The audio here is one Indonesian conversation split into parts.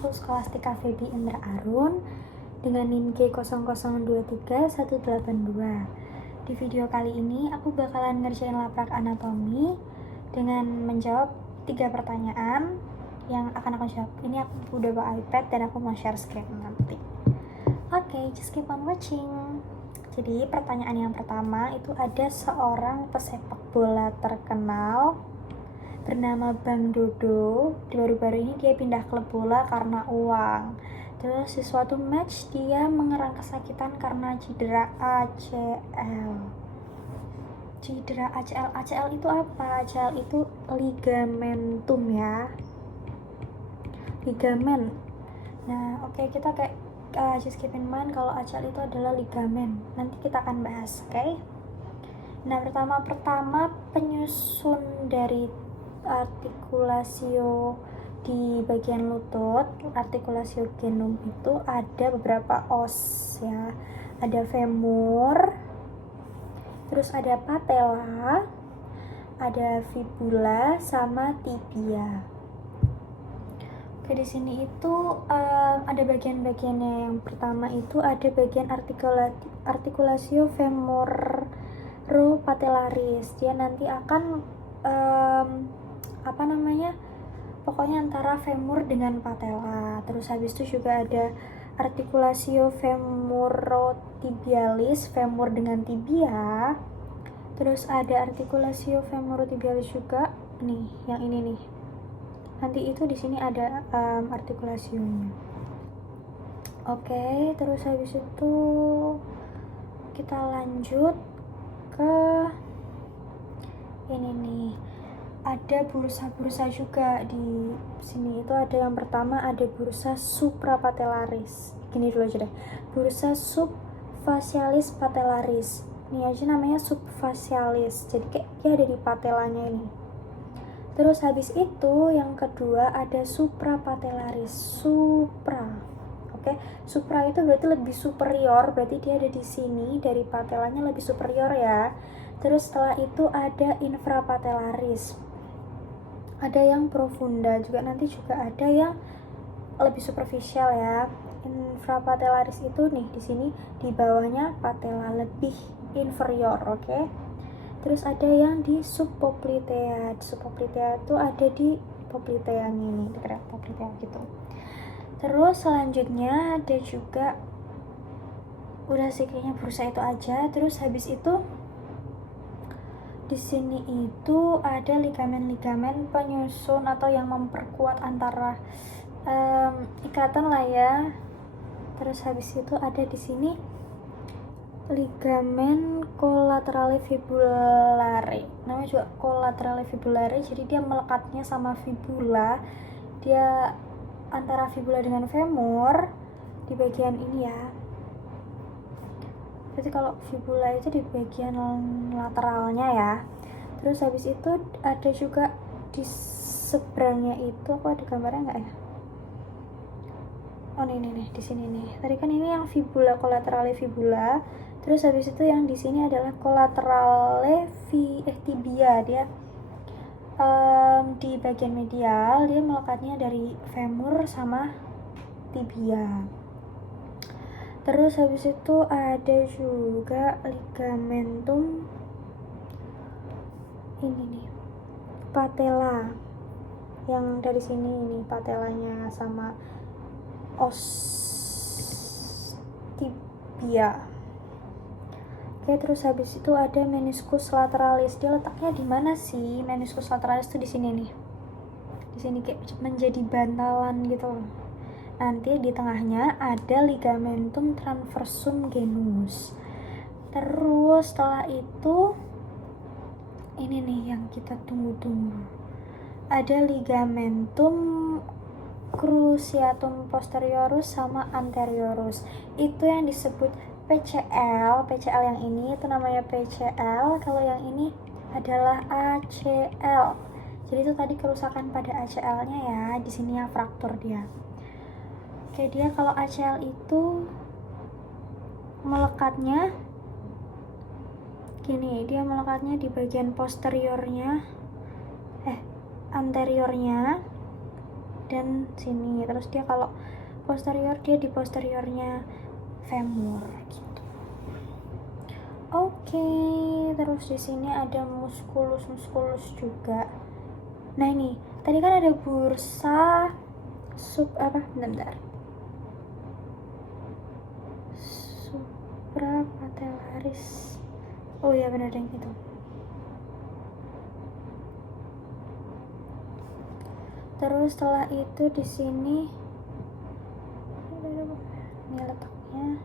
aku Skolastika Febi Indra Arun dengan NIM G0023182. Di video kali ini aku bakalan ngerjain laprak anatomi dengan menjawab 3 pertanyaan yang akan aku jawab. Ini aku udah bawa iPad dan aku mau share screen nanti. Oke, just keep on watching. Jadi pertanyaan yang pertama itu ada seorang pesepak bola terkenal bernama Bang Dodo. Baru-baru ini dia pindah klub bola karena uang. Terus di suatu match dia mengerang kesakitan karena cedera ACL. ACL itu apa? ACL itu ligamentum ya. Ligamen. Nah, oke, kita kayak just keep in mind kalau ACL itu adalah ligamen. Nanti kita akan bahas, oke? Nah, pertama penyusun dari artikulasio di bagian lutut, artikulasio genum itu ada beberapa os ya. Ada femur, terus ada patella, ada fibula sama tibia. Oke, di sini itu ada bagian-bagiannya. Yang pertama itu ada bagian artikulasio femoropatellaris. Dia nanti akan pokoknya antara femur dengan patella. Terus habis itu juga ada artikulasio femorotibialis, femur dengan tibia. Terus ada artikulasio femorotibialis juga nih, yang ini nih. Nanti itu di sini ada artikulasionya. Oke, terus habis itu kita lanjut ke ini nih. Ada bursa-bursa juga di sini. Itu ada yang pertama ada bursa suprapatellaris. Gini dulu aja deh. Bursa subfacialis patellaris. Ini aja namanya subfacialis. Jadi kayak dia ada di patelanya ini. Terus habis itu yang kedua ada suprapatellaris. Supra. Oke, supra itu berarti lebih superior, berarti dia ada di sini, dari patelanya lebih superior ya. Terus setelah itu ada infrapatellaris. Ada yang profunda juga, nanti juga ada yang lebih superficial ya. Infrapatellaris itu nih di sini di bawahnya patella, lebih inferior, oke. Terus ada yang di subpoplitea. Subpoplitea itu ada di popliteanya ini, dekat poplitea gitu. Terus selanjutnya ada juga, udah sih kayaknya bursa itu aja. Terus habis itu di sini itu ada ligamen-ligamen penyusun atau yang memperkuat antara ikatan lah ya. Terus habis itu ada di sini ligamen collaterale fibulare. Namanya juga collaterale fibulare. Jadi dia melekatnya sama fibula. Dia antara fibula dengan femur di bagian ini ya. Jadi kalau fibula itu di bagian lateralnya ya. Terus habis itu ada juga di seberangnya itu, apa ada gambarnya nggak ya? Oh ini nih, di sini nih. Tadi kan ini yang fibula, collaterale fibula. Terus habis itu yang di sini adalah collaterale tibia. Dia di bagian medial dia melekatnya dari femur sama tibia. Terus habis itu ada juga ligamentum ini nih, patella, yang dari sini ini patelanya sama os tibia. Oke, terus habis itu ada meniscus lateralis. Dia letaknya di mana sih? Meniscus lateralis tuh di sini nih. Di sini kayak menjadi bantalan gitu. Nanti di tengahnya ada ligamentum transversum genus. Terus setelah itu ini nih yang kita tunggu-tunggu. Ada ligamentum cruciatum posteriorus sama anteriorus. Itu yang disebut PCL. PCL yang ini itu namanya PCL. Kalau yang ini adalah ACL. Jadi itu tadi kerusakan pada ACL-nya ya. Di sini yang fraktur dia. Oke, dia kalau ACL itu melekatnya gini, dia melekatnya di bagian posteriornya, anteriornya. dan sini. Terus dia kalau posterior dia di posteriornya femur gitu. Oke, terus di sini ada musculus juga. Nah ini tadi kan ada bursa bentar. Suprapatellaris. Oh iya benar yang itu. Terus setelah itu di sini ini letaknya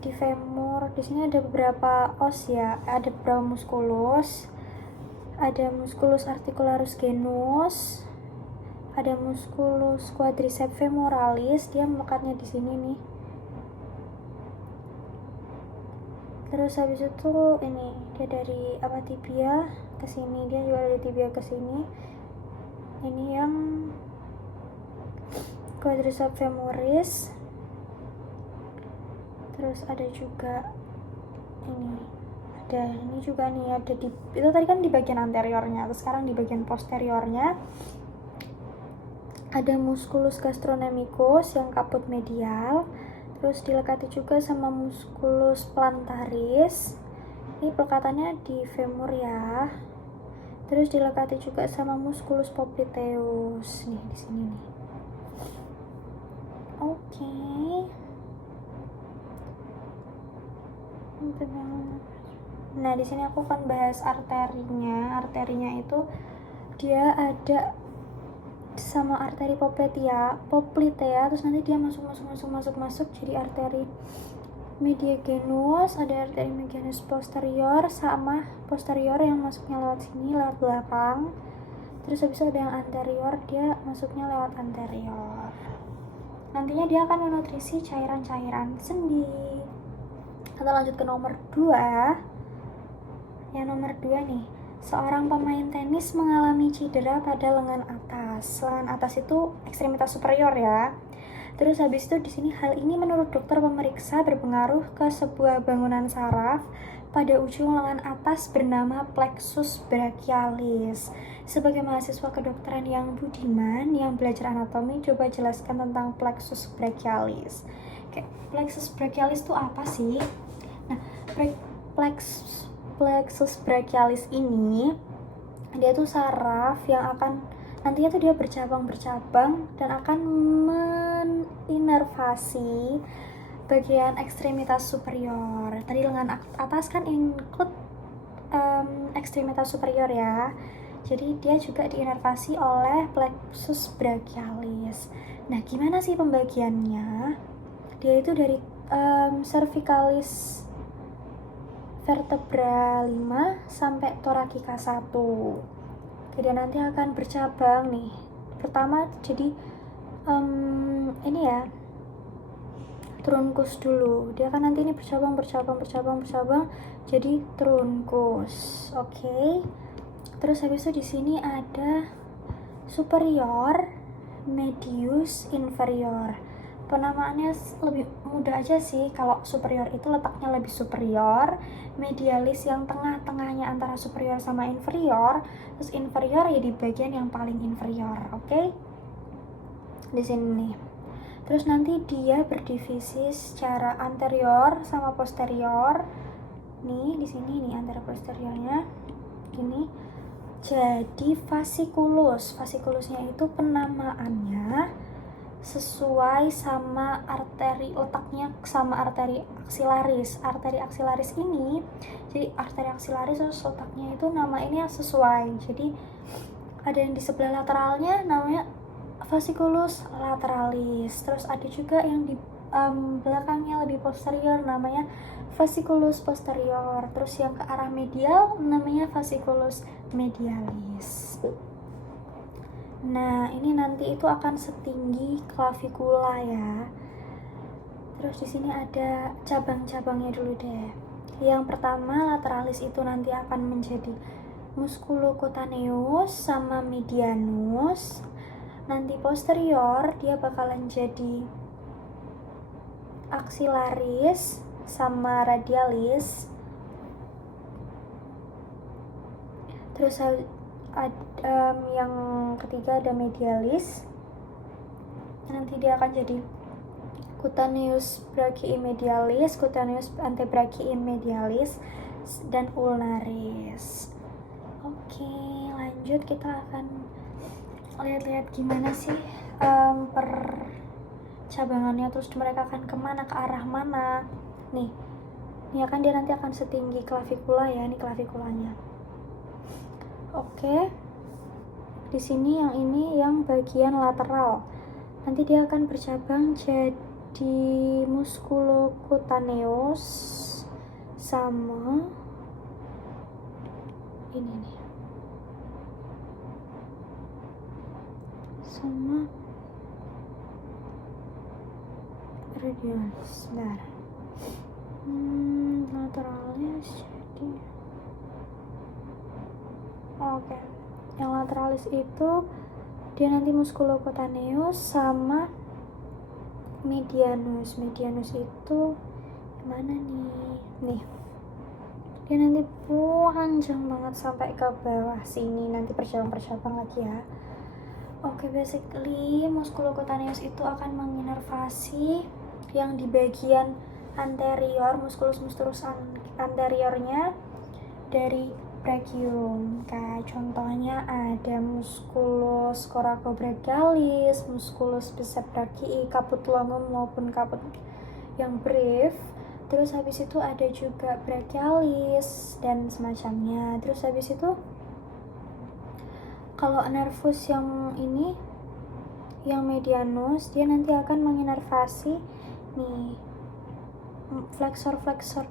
di femur. Di sini ada beberapa os ya, ada beberapa muskulus. Ada musculus articularis genus, ada musculus quadriceps femoralis, dia melekatnya di sini nih. Terus habis itu ini dia dari tibia ke sini, dia juga dari tibia ke sini. Ini yang quadriceps femoris. Terus ada juga ini juga nih, ada di itu tadi kan di bagian anteriornya, terus sekarang di bagian posteriornya ada musculus gastronomicus yang kaput medial. Terus dilekati juga sama musculus plantaris, ini pelekatannya di femur ya. Terus dilekati juga sama musculus popliteus nih di sini nih. Oke. Nah di sini aku akan bahas arterinya. Arterinya itu dia ada sama arteri poplitea, terus nanti dia masuk jadi arteri mediagenus, ada arteri mediagenus posterior sama posterior yang masuknya lewat sini, lewat belakang. Terus habis itu ada yang anterior, dia masuknya lewat anterior. Nantinya dia akan menutrisi cairan-cairan sendi. Kita lanjut ke nomor 2. Yang nomor 2 nih, seorang pemain tenis mengalami cedera pada lengan atas. Lengan atas itu ekstremitas superior ya. Terus habis itu di sini hal ini menurut dokter pemeriksa berpengaruh ke sebuah bangunan saraf pada ujung lengan atas bernama plexus brachialis. Sebagai mahasiswa kedokteran yang budiman yang belajar anatomi, coba jelaskan tentang plexus brachialis. Oke, plexus brachialis itu apa sih? Nah, plexus brachialis ini dia tuh saraf yang akan nantinya tuh dia bercabang dan akan menginervasi bagian ekstremitas superior. Tadi lengan atas kan include ekstremitas superior ya. Jadi dia juga diinervasi oleh plexus brachialis. Nah, gimana sih pembagiannya? Dia itu dari cervicalis vertebra 5 sampai thoracica 1. Jadi nanti akan bercabang nih. Pertama jadi ini ya, trunkus dulu. Dia kan nanti ini bercabang jadi trunkus. Oke. Terus habis itu di sini ada superior, medius, inferior. Penamaannya lebih mudah aja sih. Kalau superior itu letaknya lebih superior, medialis yang tengah-tengahnya antara superior sama inferior, terus inferior ya di bagian yang paling inferior. Oke? Di sini nih. Terus nanti dia berdivisi secara anterior sama posterior. Nih di sini nih antara posteriornya gini. Jadi fasikulusnya itu penamaannya sesuai sama arteri letaknya sama arteri aksilaris. Arteri aksilaris ini, jadi arteri aksilaris terus letaknya itu nama ini yang sesuai. Jadi ada yang di sebelah lateralnya namanya fasciculus lateralis. Terus ada juga yang di belakangnya lebih posterior namanya fasciculus posterior. Terus yang ke arah medial namanya fasciculus medialis. Nah, ini nanti itu akan setinggi clavikula ya. Terus di sini ada cabang-cabangnya dulu deh. Yang pertama lateralis itu nanti akan menjadi musculocutaneus sama medianus. Nanti posterior dia bakalan jadi axillaris sama radialis. Terus yang ketiga ada medialis. nanti dia akan jadi cutaneous brachiomedialis, cutaneous antebrachiomedialis, dan ulnaris. Oke, lanjut kita akan lihat-lihat gimana sih percabangannya, terus mereka akan kemana, ke arah mana. Nih kan dia nanti akan setinggi klavikula ya, ini klavikulanya. Oke, di sini yang ini yang bagian lateral, nanti dia akan bercabang jadi musculocutaneous sama ini nih, sama radialis. Bentar, lateralis jadi oke. Yang lateralis itu dia nanti musculocutaneous sama medianus. Medianus itu mana nih, dia nanti panjang banget sampai ke bawah sini, nanti percabang lagi ya. Oke, basically musculocutaneous itu akan menginervasi yang di bagian anterior, musculus anteriornya dari brachium. Kayak contohnya ada musculus coracobrachialis, musculus biceps caput longum maupun caput yang brief. Terus habis itu ada juga brachialis dan semacamnya. Terus habis itu kalau nervus yang ini, yang medianus, dia nanti akan menginervasi nih flexor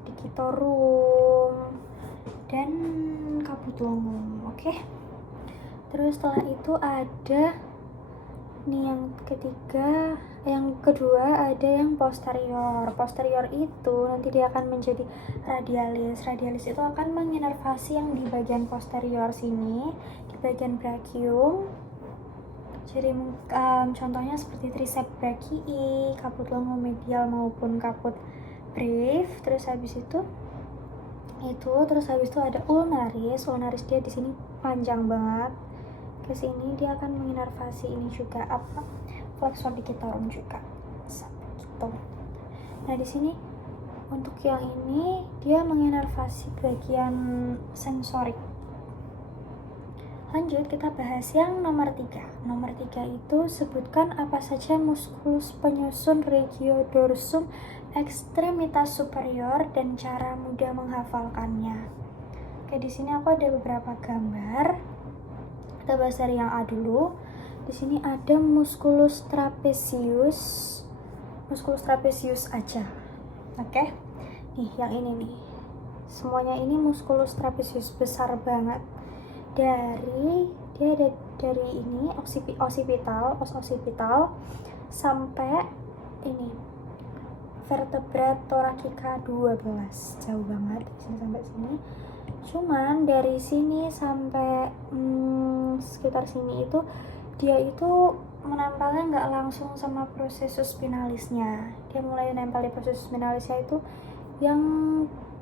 digitorum dan caput longum. Oke. Terus setelah itu ada nih yang kedua ada yang posterior. Posterior itu nanti dia akan menjadi radialis. Radialis itu akan menginervasi yang di bagian posterior sini, di bagian brachium. Jadi contohnya seperti triceps brachii, caput longum medial maupun caput brief. Terus habis itu ada ulnaris. Ulnaris dia di sini panjang banget ke sini, dia akan menginervasi ini juga flexor digitorum juga gitu. Nah di sini untuk yang ini dia menginervasi bagian sensorik. Lanjut kita bahas yang nomor 3. Nomor 3 itu sebutkan apa saja muskulus penyusun regiodorsum ekstremitas superior dan cara mudah menghafalkannya. Oke, di sini aku ada beberapa gambar. Kita bahas dari yang A dulu. Di sini ada musculus trapezius aja. Oke. Nih, yang ini nih. Semuanya ini musculus trapezius besar banget. Dia ada dari ini occipital sampai ini vertebra thoracica 12. Jauh banget dari sini sampai sini. Cuman dari sini sampai sekitar sini itu dia itu menempelnya nggak langsung sama processus spinalisnya. Dia mulai nempel di processus spinalisnya itu yang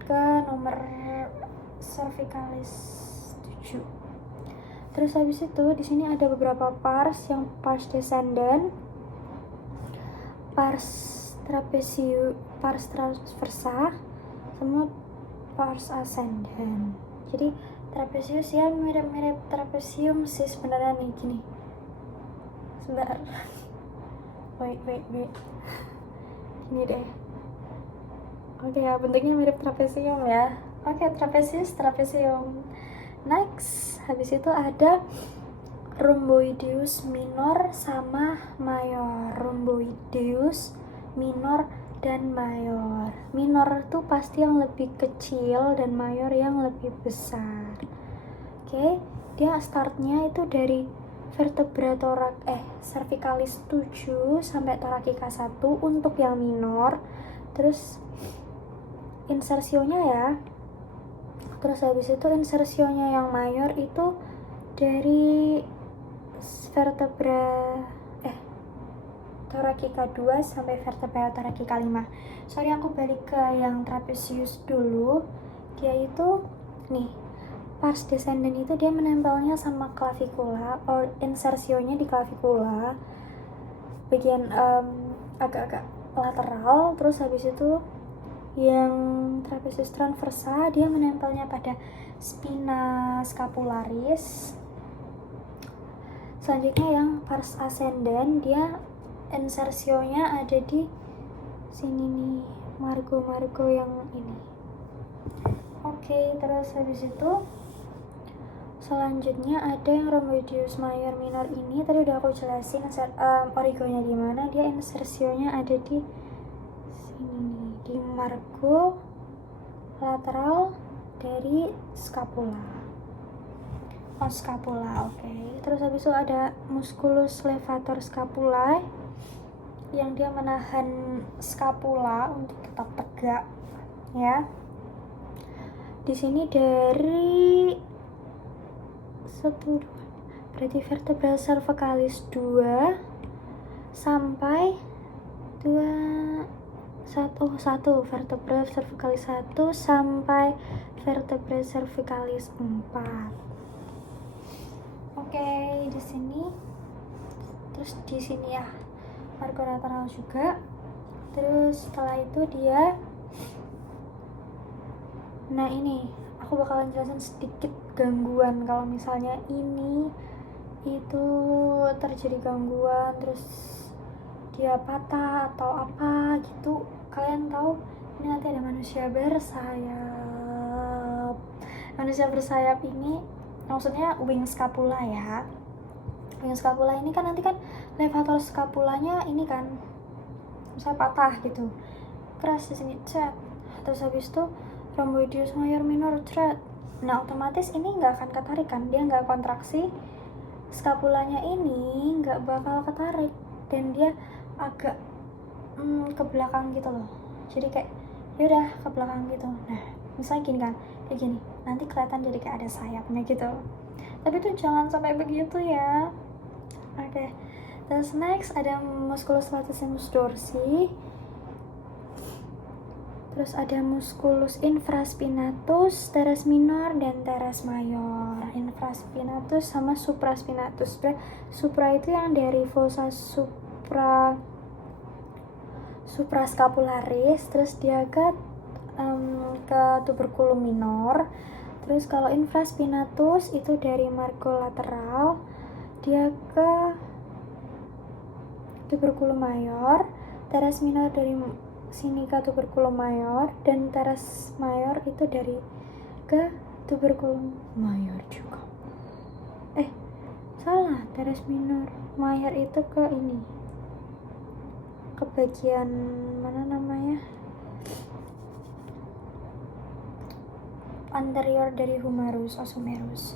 ke nomor cervicalis 7. Terus habis itu di sini ada beberapa pars, yang pars descendant, pars transversa, sama pars ascendant. Jadi trapezius ya mirip-mirip trapezium sih sebenarnya nih, gini. Sebentar. Wait. Gini deh. Oke ya, bentuknya mirip trapezium ya. Oke, trapezium. Next, habis itu ada rhomboideus minor sama mayor. Rhomboideus minor dan mayor. Minor tuh pasti yang lebih kecil dan mayor yang lebih besar. Oke, dia startnya itu dari vertebra cervicalis 7 sampai thoracica 1 untuk yang minor. Terus insersionya ya. Terus habis itu insersionya yang mayor itu dari vertebra thoracica 2 sampai vertebra thoracica 5. Sorry, aku balik ke yang trapezius dulu. Dia itu nih, pars descendant itu dia menempelnya sama clavikula, insersionya di clavikula. bagian agak-agak lateral. Terus habis itu yang trapezius transversa dia menempelnya pada spina scapularis. Selanjutnya yang pars ascendens dia insersionya ada di sini nih, margo yang ini. Oke, terus habis itu selanjutnya ada yang rhomboideus mayor minor. Ini tadi udah aku jelasin origonya di mana. Dia insersionya ada di sini nih, di margo lateral dari scapula. Scapula, oke. Terus habis itu ada musculus levator scapulae yang dia menahan scapula untuk tetap tegak, ya. Di sini dari 1, 2, berarti vertebra cervicalis 2 sampai 2, 1 vertebra cervicalis 1 sampai vertebra cervicalis 4. Oke, di sini. Terus di sini ya margo lateral juga. Terus setelah itu dia, nah ini aku bakalan jelasin sedikit gangguan kalau misalnya ini itu terjadi gangguan terus dia patah atau apa gitu. Kalian tahu ini nanti ada manusia bersayap ini maksudnya wing scapula ya. Wing scapula ini kan nanti kan levator scapulanya ini kan misalnya patah gitu, keras di sini cet. Terus habis itu rhomboideus mayor minor cet. Nah otomatis ini nggak akan ketarik kan, dia nggak kontraksi, scapulanya ini nggak bakal ketarik dan dia agak ke belakang gitu loh. Jadi kayak yaudah ke belakang gitu. Nah misalnya gini kan, kayak gini, nanti kelihatan jadi kayak ada sayapnya gitu. Tapi tuh jangan sampai begitu ya. Oke. Terus next ada musculus latissimus dorsi. Terus ada musculus infraspinatus, teres minor dan teres mayor. Infraspinatus sama supraspinatus. Supra itu yang dari fossa suprascapularis, terus dia ke tuberculum minor. Terus kalau infraspinatus itu dari margo lateral, dia ke tuberculum mayor. Teres minor dari sini ke tuberculum mayor, dan teres mayor itu dari ke tuberculum mayor juga. Salah, teres minor mayor itu ke ini, ke bagian mana namanya, anterior dari humerus, ossumerus.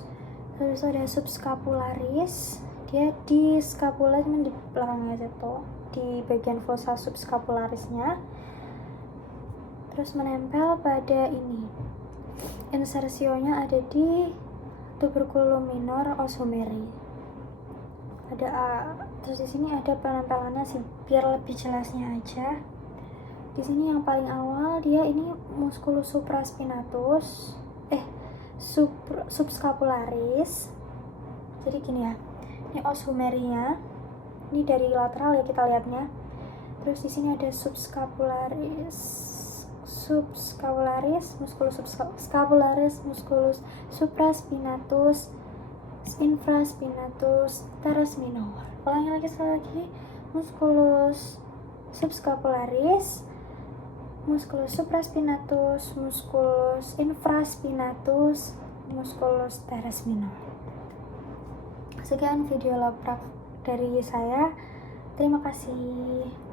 Terus ada subscapularis, dia di scapula cuma di belakang aja tuh, di bagian fossa subscapularisnya. Terus menempel pada ini, insersionya ada di tuberculum minor ossumeri. Terus di sini ada penempelannya sih, biar lebih jelasnya aja. Di sini yang paling awal dia ini musculus supraspinatus, subscapularis. Jadi gini ya, ini ossumerinya, ini dari lateral ya kita lihatnya. Terus di sini ada musculus subscapularis, musculus supraspinatus, infraspinatus, teres minor. Ulangi lagi sekali lagi, musculus subscapularis, musculus supraspinatus, musculus infraspinatus, musculus teres minor. Sekian video labrak dari saya. Terima kasih.